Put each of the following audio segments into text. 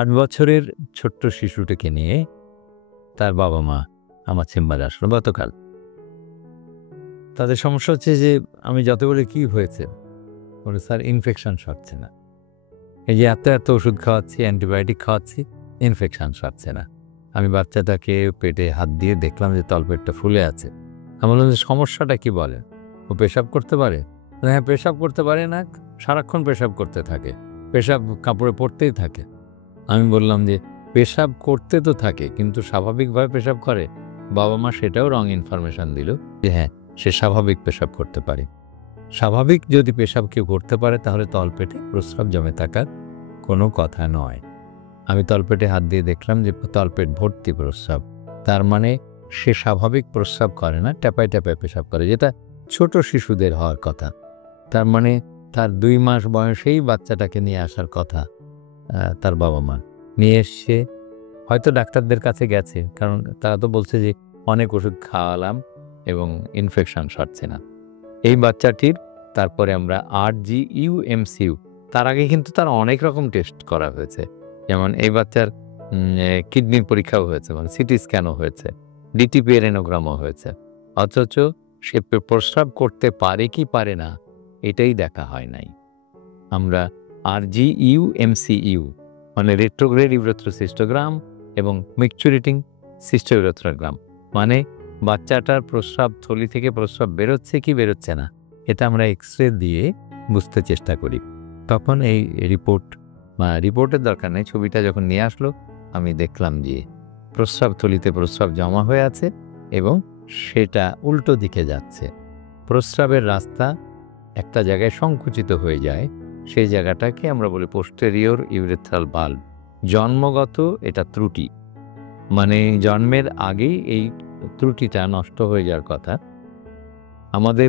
8 বছরের ছোট্ট শিশুটিকে নিয়ে তার বাবা-মা আমার চেম্বারে আসলো গতকাল। তাদের সমস্যা হচ্ছে যে আমি যত বলি, "কি হয়েছে?" বলে, "স্যার ইনফেকশন সারছে না। এই যে এত ওষুধ খাওয়াচ্ছি, অ্যান্টিবায়োটিক খাওয়াচ্ছি, ইনফেকশন সারছে না।" আমি বাচ্চাটাকে পেটে হাত দিয়ে দেখলাম যে তলপেটটা ফুলে আছে। আমি বললাম যে, "সমস্যাটা কি বলেন? ও পেশাব করতে পারে?" বলে, "হ্যাঁ, পেশাব করতে পারে না, সারাক্ষণ পেশাব করতে থাকে। পেশাব কাপড়ে পড়তেই থাকে।" আমি বললাম যে, "পেশাব করতে তো থাকে, কিন্তু স্বাভাবিকভাবে পেশাব করে?" বাবা-মা সেটাও রং ইনফরমেশন দিল যে হ্যাঁ, সে স্বাভাবিক পেশাব করতে পারে। স্বাভাবিক যদি পেশাব কেউ করতে পারে তাহলে তলপেটে প্রস্রাব জমে থাকার কোনো কথা নয়। আমি তলপেটে হাত দিয়ে দেখলাম যে তলপেট ভর্তি প্রস্রাব। তার মানে সে স্বাভাবিক প্রস্রাব করে না, ট্যাপায় পেশাব করে, যেটা ছোট শিশুদের হওয়ার কথা। তার মানে তার 2 মাস বয়সেই বাচ্চাটাকে নিয়ে আসার কথা তার বাবা-মার। নিয়ে এসছে, হয়তো ডাক্তারদের কাছে গেছে, কারণ তারা তো বলছে যে অনেক ওষুধ খাওয়ালাম এবং ইনফেকশন সারছে না। এই বাচ্চাটির তারপরে আমরা RGU, MCU, তার আগে কিন্তু তার অনেক রকম টেস্ট করা হয়েছে। যেমন এই বাচ্চার কিডনির পরীক্ষাও হয়েছে, মানে সিটি স্ক্যানও হয়েছে, ডিটিপির এনোগ্রামও হয়েছে। অথচ সে প্রস্রাব করতে পারে কি পারে না এটাই দেখা হয় নাই। আমরা RGU, MCU মানে রেট্রোগ্রেড ইউরেথ্রোসিস্টোগ্রাম এবং ম্যাচুরেটিং সিস্টোইউরেথ্রোগ্রাম, মানে বাচ্চাটার প্রস্রাব থলি থেকে প্রস্রাব বেরোচ্ছে কি বেরোচ্ছে না, এটা আমরা এক্স-রে দিয়ে বুঝতে চেষ্টা করি। তখন এই রিপোর্টের দরকার নেই, ছবিটা যখন নিয়ে আসলো আমি দেখলাম যে প্রস্রাব থলিতে প্রস্রাব জমা হয়ে আছে এবং সেটা উল্টো দিকে যাচ্ছে। প্রস্রাবের রাস্তা একটা জায়গায় সংকুচিত হয়ে যায়, সেই জায়গাটাকে আমরা বলি পোস্টেরিয়র ইউরেথ্রাল ভালভ। জন্মগত এটা ত্রুটি, মানে জন্মের আগেই এই ত্রুটিটা নষ্ট হয়ে যাওয়ার কথা। আমাদের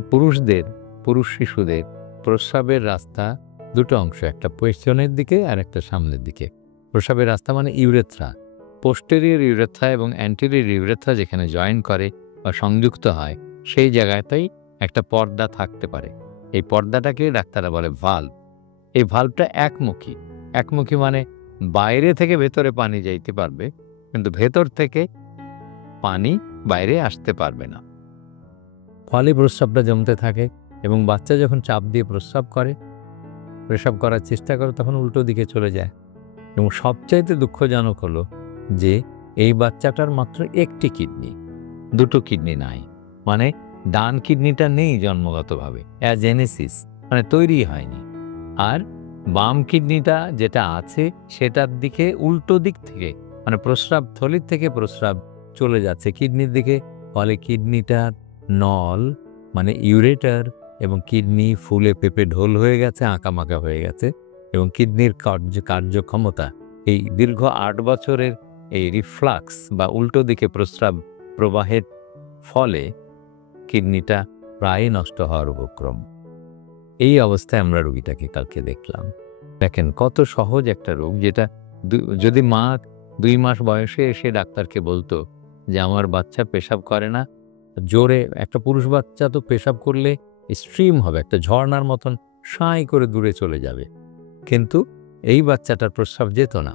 পুরুষ শিশুদের প্রস্রাবের রাস্তা দুটো অংশ, একটা পেছনের দিকে আর একটা সামনের দিকে। প্রস্রাবের রাস্তা মানে ইউরেথ্রা, পোস্টেরিয়র ইউরেথ্রা এবং অ্যান্টেরিয়র ইউরেথ্রা যেখানে জয়েন করে বা সংযুক্ত হয় সেই জায়গাতেই একটা পর্দা থাকতে পারে। এই পর্দাটাকে ডাক্তাররা বলে ভালভ। এই ভালভটা একমুখী মানে বাইরে থেকে ভেতরে পানি যাইতে পারবে, কিন্তু ভেতর থেকে পানি বাইরে আসতে পারবে না। ফলে প্রস্রাবটা জমতে থাকে এবং বাচ্চা যখন চাপ দিয়ে পেশাব করার চেষ্টা করে তখন উল্টো দিকে চলে যায়। এবং সবচাইতে দুঃখজনক হলো যে এই বাচ্চাটার মাত্র একটি কিডনি, দুটো কিডনি নাই, মানে ডান কিডনিটা নেই জন্মগতভাবে, অ্যাজেনেসিস মানে তৈরি হয়নি। আর বাম কিডনিটা যেটা আছে সেটার দিকে উল্টো দিক থেকে, মানে প্রস্রাব থলির থেকে প্রস্রাব চলে যাচ্ছে কিডনির দিকে। ফলে কিডনিটার নল মানে ইউরেটার এবং কিডনি ফুলে পেঁপে ঢোল হয়ে গেছে, আঁকামাকা হয়ে গেছে এবং কিডনির কার্যক্ষমতা এই দীর্ঘ 8 বছরের এই রিফ্লাক্স বা উল্টো দিকে প্রস্রাব প্রবাহের ফলে কিডনিটা প্রায় নষ্ট হওয়ার উপক্রম। এই অবস্থায় আমরা রোগীটাকে কালকে দেখলাম। দেখেন কত সহজ একটা রোগ, যেটা যদি মা 2 মাস বয়সে এসে ডাক্তারকে বলতো যে আমার বাচ্চা পেশাব করে না, জোরে, একটা পুরুষ বাচ্চা তো পেশাব করলে স্ট্রিম হবে, একটা ঝর্ণার মতন সাঁই করে দূরে চলে যাবে, কিন্তু এই বাচ্চাটার প্রস্রাব যেত না,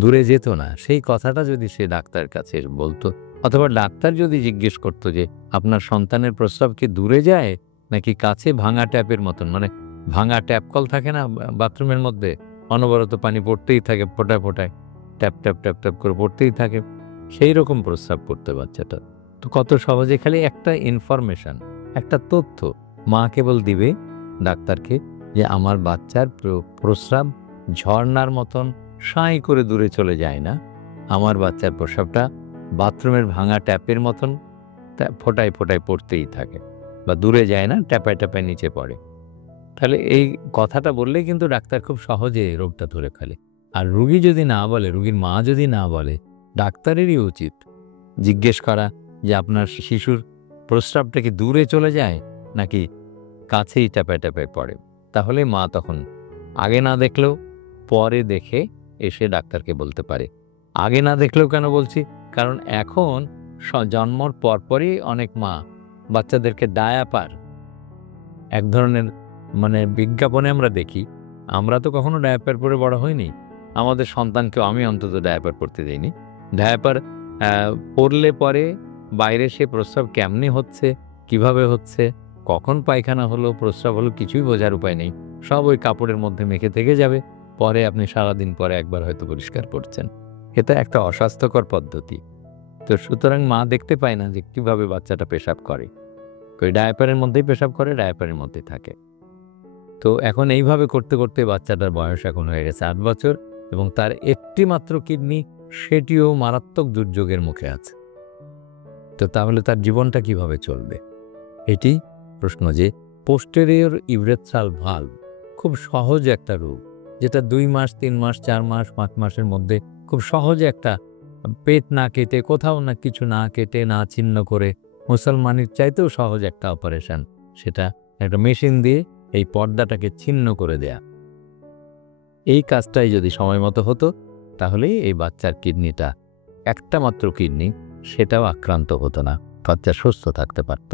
দূরে যেত না। সেই কথাটা যদি সে ডাক্তারের কাছে বলতো, অথবা ডাক্তার যদি জিজ্ঞেস করতো যে আপনার সন্তানের প্রস্রাব কি দূরে যায় নাকি কাছে, ভাঙা ট্যাপের মতন, মানে ভাঙা ট্যাপ কল থাকে না বাথরুমের মধ্যে, অনবরত পানি পড়তেই থাকে ফোটায় ট্যাপ ট্যাপ ট্যাপ ট্যাপ করে পড়তেই থাকে, সেই রকম প্রস্রাব করতে বাচ্চাটা। তো কত সহজে খালি একটা ইনফরমেশন, একটা তথ্য মা কেবল দিবে ডাক্তারকে যে আমার বাচ্চার প্রস্রাব ঝর্ণার মতন সাঁই করে দূরে চলে যায় না, আমার বাচ্চার প্রস্রাবটা বাথরুমের ভাঙা ট্যাপের মতন ফোটায় পড়তেই থাকে বা দূরে যায় না, ট্যাপায় নিচে পড়ে। তাহলে এই কথাটা বললেই কিন্তু ডাক্তার খুব সহজে রোগটা ধরে ফেলে। আর রোগী যদি না বলে, রোগীর মা যদি না বলে, ডাক্তারেরই উচিত জিজ্ঞেস করা যে আপনার শিশুর প্রস্রাবটা কি দূরে চলে যায় নাকি কাছেই ট্যাপায় পড়ে। তাহলে মা তখন আগে না দেখলেও পরে দেখে এসে ডাক্তারকে বলতে পারে। আগে না দেখলেও কেন বলছি, কারণ এখন জন্মর পরপরই অনেক মা বাচ্চাদেরকে ডায়াপার, এক ধরনের, মানে বিজ্ঞাপনে আমরা দেখি, আমরা তো কখনো ডায়াপার পরে বড় হইনি, আমাদের সন্তানকেও আমি অন্তত ডায়াপার পরতে দিইনি। ডায়াপার পরলে পরে বাইরে সে প্রস্রাব কেমনে হচ্ছে, কিভাবে হচ্ছে, কখন পায়খানা হলো, প্রস্রাব হলো কিছুই বোঝার উপায় নেই। সব ওই কাপড়ের মধ্যে মেখে থেকে যাবে। পরে আপনি সারাদিন পরে একবার হয়তো পরিষ্কার করছেন। এটা একটা অস্বাস্থ্যকর পদ্ধতি। তো সুতরাং মা দেখতে পায় না যে কিভাবে বাচ্চাটা পেশাব করে। ওই ডায়াপারের মধ্যেই পেশাব করে, ডায়াপারের মধ্যেই থাকে। তো এখন এইভাবে করতে, করতে বাচ্চাটার বয়স এখন হয়ে গেছে ৮ বছর এবং তার একটি মাত্র কিডনি, সেটিও মারাত্মক দুর্যোগের মুখে আছে। তো তাহলে তার জীবনটা কিভাবে চলবে? এটি প্রশ্ন যে পোস্টেরিয়র ইউরেথ্রাল ভালভ খুব সহজ একটা রোগ, যেটা ২ মাস, ৩ মাস, ৪ মাস, ৫ মাসের মধ্যে খুব সহজে একটা পেট না কেটে, কোথাও না কিছু না কেটে, না ছিন্ন করে, মুসলমানের চাইতেও সহজ একটা অপারেশন। সেটা একটা মেশিন দিয়ে এই পর্দাটাকে ছিন্ন করে দেয়া। এই কাজটাই যদি সময় মতো হতো, তাহলেই এই বাচ্চার কিডনিটা, একটা মাত্র কিডনি, সেটাও আক্রান্ত হতো না। বাচ্চা সুস্থ থাকতে পারত।